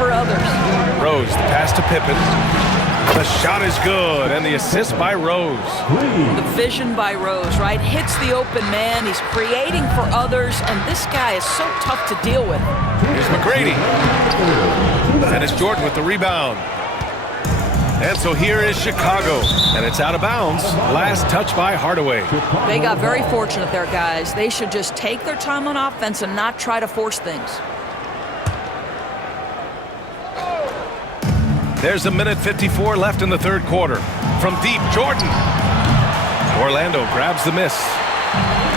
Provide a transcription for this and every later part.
for others. Rose, the pass to Pippen. The shot is good, and the assist by Rose. The vision by Rose, right? Hits the open man. He's creating for others, and this guy is so tough to deal with. Here's McGrady. And it's Jordan with the rebound. And so here is Chicago, and it's out of bounds. Last touch by Hardaway. They got very fortunate there, guys. They should just take their time on offense and not try to force things. There's a minute 54 left in the third quarter. From deep, Jordan. Orlando grabs the miss.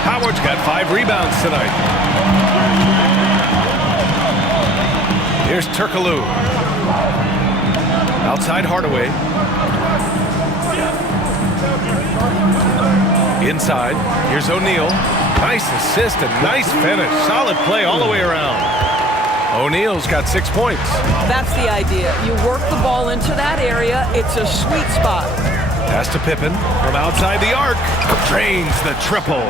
Howard's got 5 rebounds tonight. Here's Turkoglu. Outside Hardaway. Inside, here's O'Neal. Nice assist and nice finish. Solid play all the way around. O'Neal's got 6 points. That's the idea. You work the ball into that area. It's a sweet spot. Pass to Pippen from outside the arc. Drains the triple.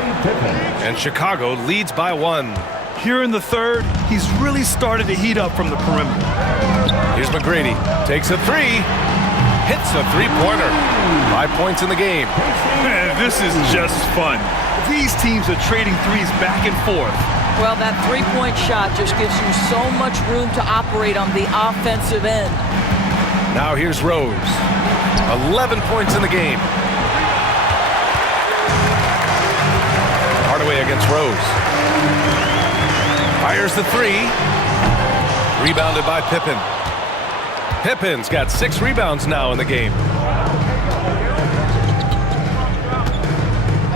And Chicago leads by 1. Here in the third, he's really started to heat up from the perimeter. Here's McGrady. Takes a 3. Hits a 3-pointer. 5 points in the game. Man, this is just fun. These teams are trading threes back and forth. Well, that three-point shot just gives you so much room to operate on the offensive end. Now here's Rose. 11 points in the game. Hardaway against Rose. Fires the 3. Rebounded by Pippen. Pippen's got 6 rebounds now in the game.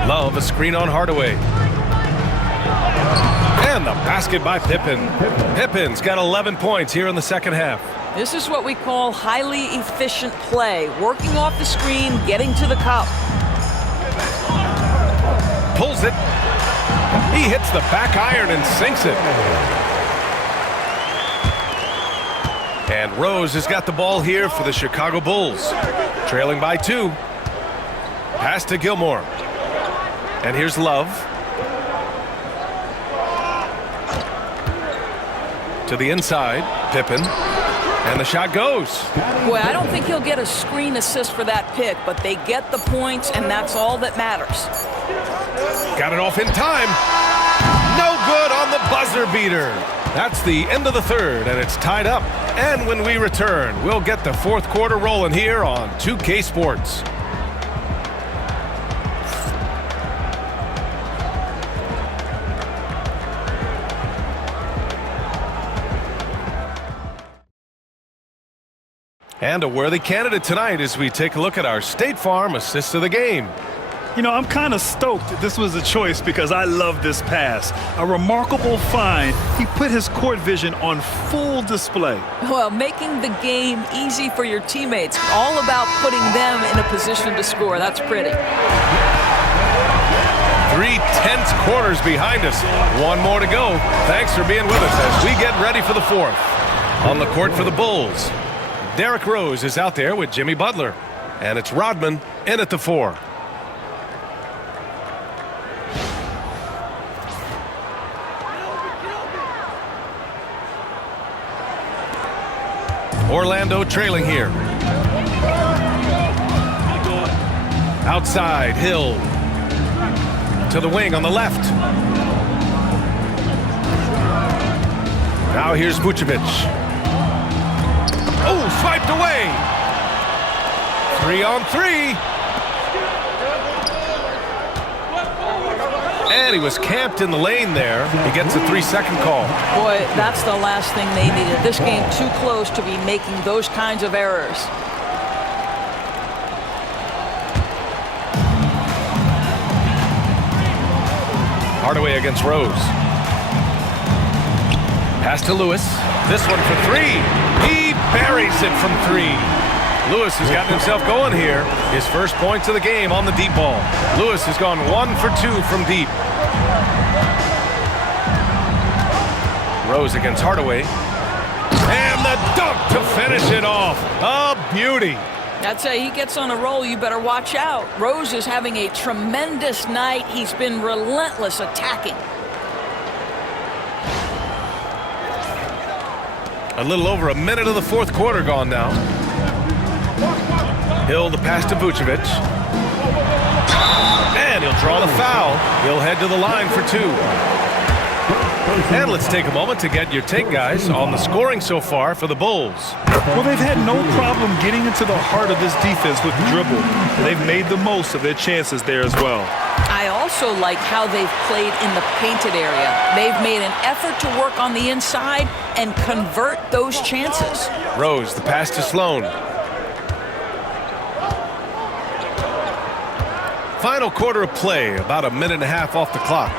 Love a screen on Hardaway. And the basket by Pippen. Pippen's got 11 points here in the second half. This is what we call highly efficient play. Working off the screen, getting to the cup. Pulls it. He hits the back iron and sinks it. And Rose has got the ball here for the Chicago Bulls. Trailing by 2. Pass to Gilmore. And here's Love. To the inside, Pippen. And the shot goes. Boy, I don't think he'll get a screen assist for that pick, but they get the points, and that's all that matters. Got it off in time. No good on the buzzer beater. That's the end of the third, and it's tied up. And when we return, we'll get the fourth quarter rolling here on 2K Sports. And a worthy candidate tonight as we take a look at our State Farm assist of the game. You know, I'm kind of stoked this was a choice because I love this pass. A remarkable find. He put his court vision on full display. Well, making the game easy for your teammates. All about putting them in a position to score. That's pretty. 3 tense quarters behind us. 1 more to go. Thanks for being with us as we get ready for the fourth. On the court for the Bulls, Derrick Rose is out there with Jimmy Butler. And it's Rodman in at the 4. Orlando trailing here. Outside, Hill. To the wing on the left. Now here's Vucevic. Oh, swiped away. 3-on-3. And he was camped in the lane there. He gets a 3-second call. Boy, that's the last thing they needed. This game too close to be making those kinds of errors. Hardaway against Rose. Pass to Lewis. This one for 3. He buries it from 3. Lewis has gotten himself going here. His first points of the game on the deep ball. Lewis has gone 1 for 2 from deep. Rose against Hardaway. And the dunk to finish it off. A beauty. I'd say he gets on a roll, you better watch out. Rose is having a tremendous night. He's been relentless attacking. A little over a minute of the fourth quarter gone now. Hill the pass to Vucevic. And he'll draw the foul. He'll head to the line for two. And let's take a moment to get your take, guys, on the scoring so far for the Bulls. Well, they've had no problem getting into the heart of this defense with the dribble. They've made the most of their chances there as well. I also like how they've played in the painted area. They've made an effort to work on the inside and convert those chances. Rose, the pass to Sloan. Final quarter of play, about a minute and a half off the clock.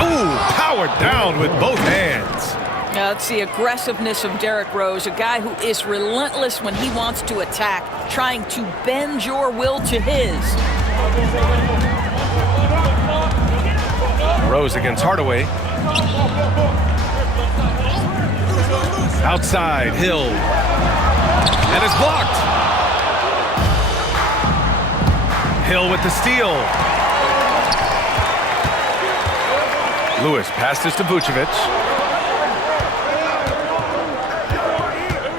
Ooh, powered down with both hands. Now, it's the aggressiveness of Derrick Rose, a guy who is relentless when he wants to attack, trying to bend your will to his. Rose against Hardaway. Outside, Hill. And it's blocked. Hill with the steal. Lewis passes to Vucevic.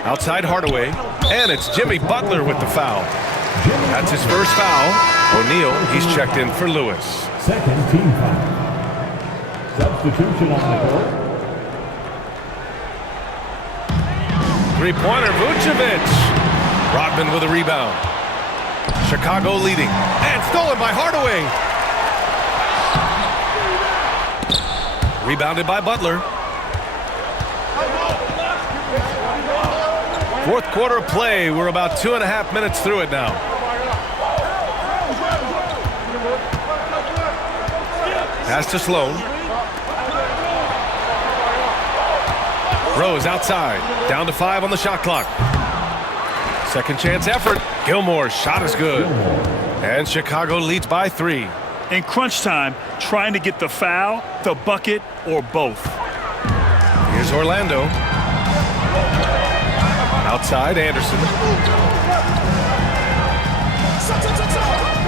Outside Hardaway. And it's Jimmy Butler with the foul. That's his first foul. O'Neal, he's checked in for Lewis. Second team foul. Substitution on the court. Three-pointer, Vucevic. Rodman with a rebound. Chicago leading. And stolen by Hardaway. Rebounded by Butler. Fourth quarter of play. We're about 2.5 minutes through it now. Pass to Sloan. Rose outside. Down to 5 on the shot clock. Second chance effort. Gilmore's shot is good. And Chicago leads by 3. In crunch time, trying to get the foul, the bucket, or both. Here's Orlando. Outside, Anderson.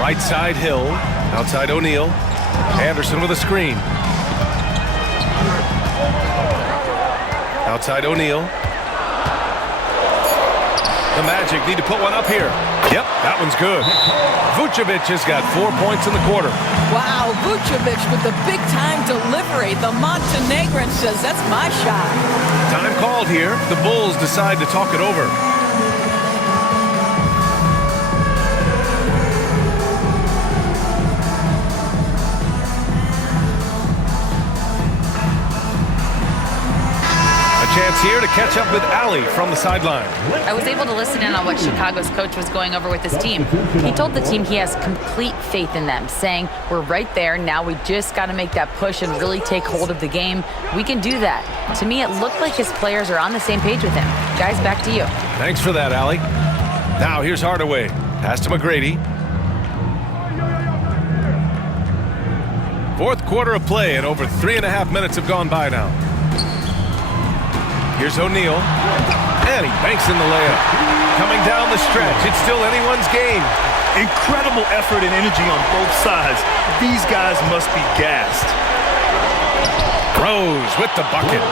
Right side, Hill. Outside, O'Neal. Anderson with a screen. Outside, O'Neal. The Magic need to put one up here. Yep, that one's good. Vucevic has got 4 points in the quarter. Wow, Vucevic with the big-time delivery. The Montenegrin says, that's my shot. Time called here. The Bulls decide to talk it over. Chance here to catch up with Allie from the sideline. I was able to listen in on what Chicago's coach was going over with his team. He told the team he has complete faith in them, saying, we're right there, now we just got to make that push and really take hold of the game. We can do that. To me, it looked like his players are on the same page with him. Guys, back to you. Thanks for that, Allie. Now here's Hardaway. Pass to McGrady. Fourth quarter of play, and over 3.5 minutes have gone by now. Here's O'Neal, and he banks in the layup. Coming down the stretch, it's still anyone's game. Incredible effort and energy on both sides. These guys must be gassed. Rose with the bucket.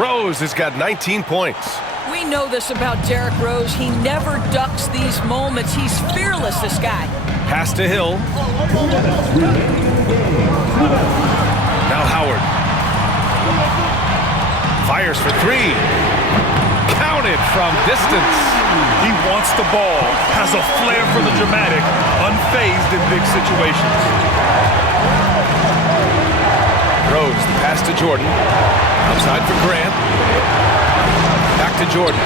Rose has got 19 points. We know this about Derrick Rose. He never ducks these moments. He's fearless, this guy. Pass to Hill. Now Howard. Fires for 3. Counted from distance. He wants the ball, has a flair for the dramatic, unfazed in big situations. Rose, the pass to Jordan. Outside for Grant. Back to Jordan.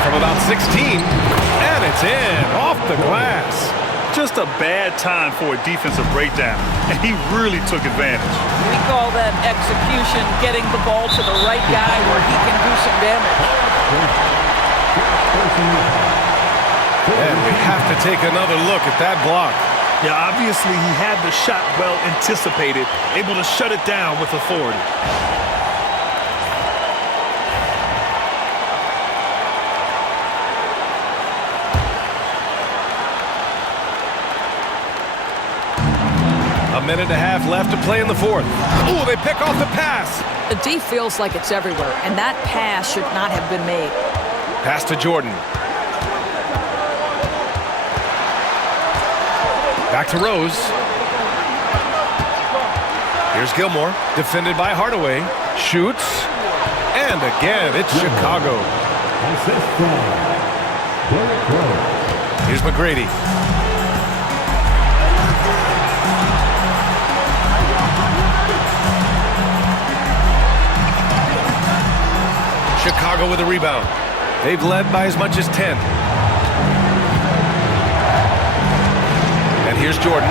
From about 16, and it's in, off the glass. Just a bad time for a defensive breakdown, and he really took advantage. We call that execution, getting the ball to the right guy where he can do some damage. And we have to take another look at that block. Yeah, obviously he had the shot well anticipated, able to shut it down with authority. 1.5 minutes left to play in the fourth. Ooh, they pick off the pass. The D feels like it's everywhere, and that pass should not have been made. Pass to Jordan. Back to Rose. Here's Gilmore, defended by Hardaway. Shoots. And again, it's Chicago. Here's McGrady. Chicago with a rebound. They've led by as much as 10. And here's Jordan.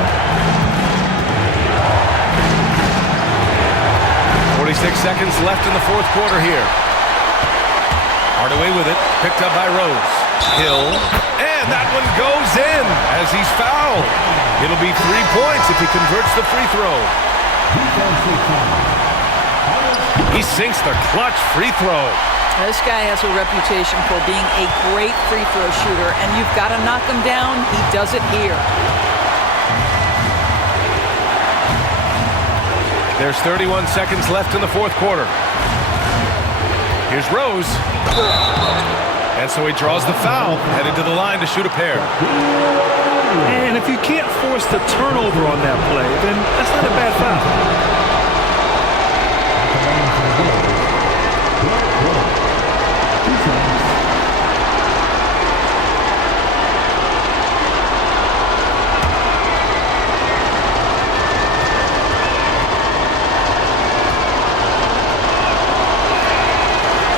46 seconds left in the fourth quarter here. Hardaway with it, picked up by Rose. Hill, and that one goes in as he's fouled. It'll be 3 points if he converts the free throw. He sinks the clutch free throw. This guy has a reputation for being a great free throw shooter, and you've got to knock him down. He does it here. There's 31 seconds left in the fourth quarter. Here's Rose. And so he draws the foul, headed to the line to shoot a pair. And if you can't force the turnover on that play, then that's not a bad foul.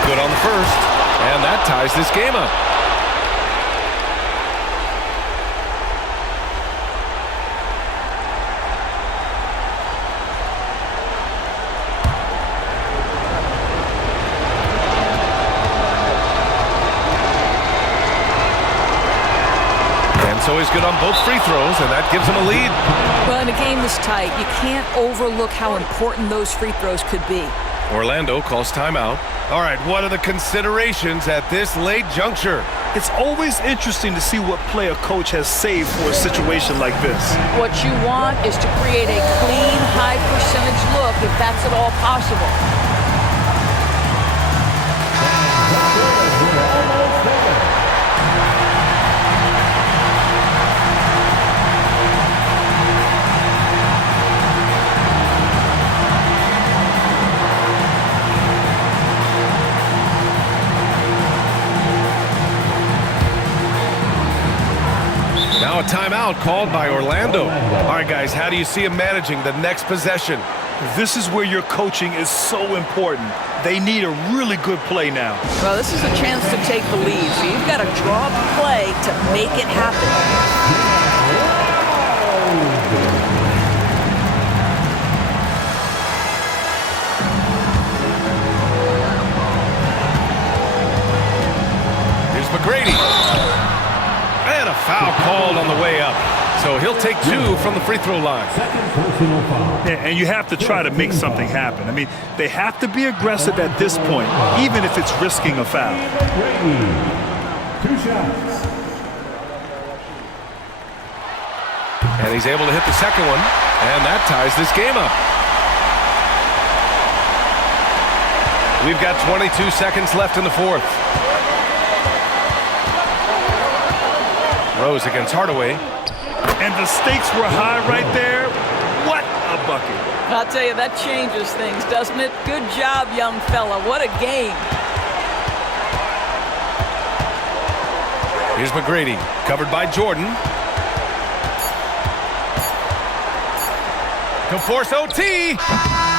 Good on the first, and that ties this game up. And so he's good on both free throws, and that gives him a lead. Well, in a game this tight, you can't overlook how important those free throws could be. Orlando calls timeout. All right, what are the considerations at this late juncture? It's always interesting to see what play a coach has saved for a situation like this. What you want is to create a clean, high-percentage look if that's at all possible. Now a timeout called by Orlando. All right, guys, how do you see him managing the next possession? This is where your coaching is so important. They need a really good play now. Well, this is a chance to take the lead, so you've got to draw up a play to make it happen. Here's McGrady. And a foul called on the way up. So he'll take 2 from the free throw line. Yeah, and you have to try to make something happen. I mean, they have to be aggressive at this point, even if it's risking a foul. 2 shots. And he's able to hit the second one. And that ties this game up. We've got 22 seconds left in the fourth. Rose against Hardaway. And the stakes were high right there. What a bucket. I'll tell you, that changes things, doesn't it? Good job, young fella. What a game. Here's McGrady, covered by Jordan. To force OT.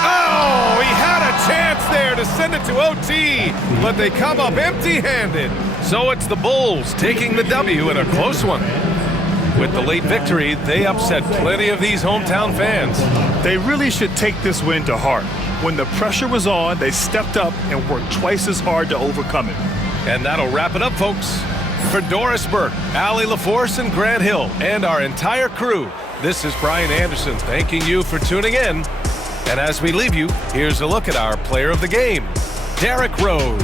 Oh, he had a chance there to send it to OT, but they come up empty-handed. So it's the Bulls taking the W in a close one. With the late victory, they upset plenty of these hometown fans. They really should take this win to heart. When the pressure was on, they stepped up and worked twice as hard to overcome it. And that'll wrap it up, folks. For Doris Burke, Allie LaForce, and Grant Hill, and our entire crew, this is Brian Anderson thanking you for tuning in. And as we leave you, here's a look at our player of the game, Derrick Rose.